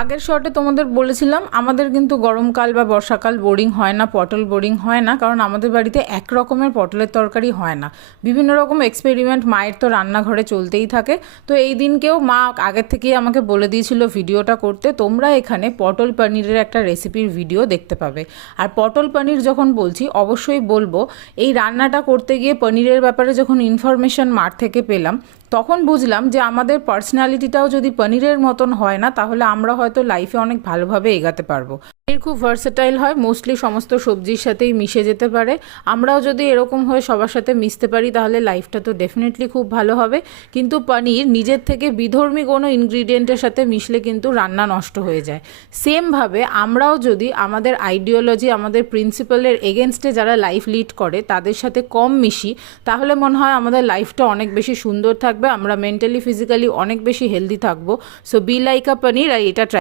আগের শর্টে তোমাদের বলেছিলাম আমাদের কিন্তু গরমকাল বা বর্ষাকাল বোরিং হয় না, পটল বোরিং হয় না, কারণ আমাদের বাড়িতে এক রকমের পটলের তরকারি হয় না। বিভিন্ন রকম এক্সপেরিমেন্ট মায়ের তো রান্নাঘরে চলতেই থাকে। তো এই দিনকেও মা আগের থেকেই আমাকে বলে দিয়েছিল ভিডিওটা করতে। তোমরা এখানে পটল পনিরের একটা রেসিপির ভিডিও দেখতে পাবে। আর পটল পনির যখন বলছি অবশ্যই বলবো, এই রান্নাটা করতে গিয়ে পনিরের ব্যাপারে যখন ইনফরমেশন মার থেকে পেলাম, তখন বুঝলাম যে আমাদের পার্সোনালিটিটাও যদি পনিরের মতন হয় না, তাহলে আমরা হয়তো লাইফে অনেক ভালোভাবে এগাতে পারবো। পনির খুব ভার্সেটাইল হয়, মোস্টলি সমস্ত সবজির সাথেই মিশে যেতে পারে। আমরাও যদি এরকম হয়ে সবার সাথে মিশতে পারি তাহলে লাইফটা তো ডেফিনেটলি খুব ভালো হবে। কিন্তু পনির নিজের থেকে বিধর্মী কোনো ইনগ্রিডিয়েন্টের সাথে মিশলে কিন্তু রান্না নষ্ট হয়ে যায়। সেমভাবে আমরাও যদি আমাদের আইডিওলজি, আমাদের প্রিন্সিপালের এগেনস্টে যারা লাইফ লিড করে তাদের সাথে কম মিশি, তাহলে মনে হয় আমাদের লাইফটা অনেক বেশি সুন্দর থাকবে, আমরা মেন্টালি ফিজিক্যালি অনেক বেশি হেলদি থাকবো। সো বি লাইক আ পনির, আর এটা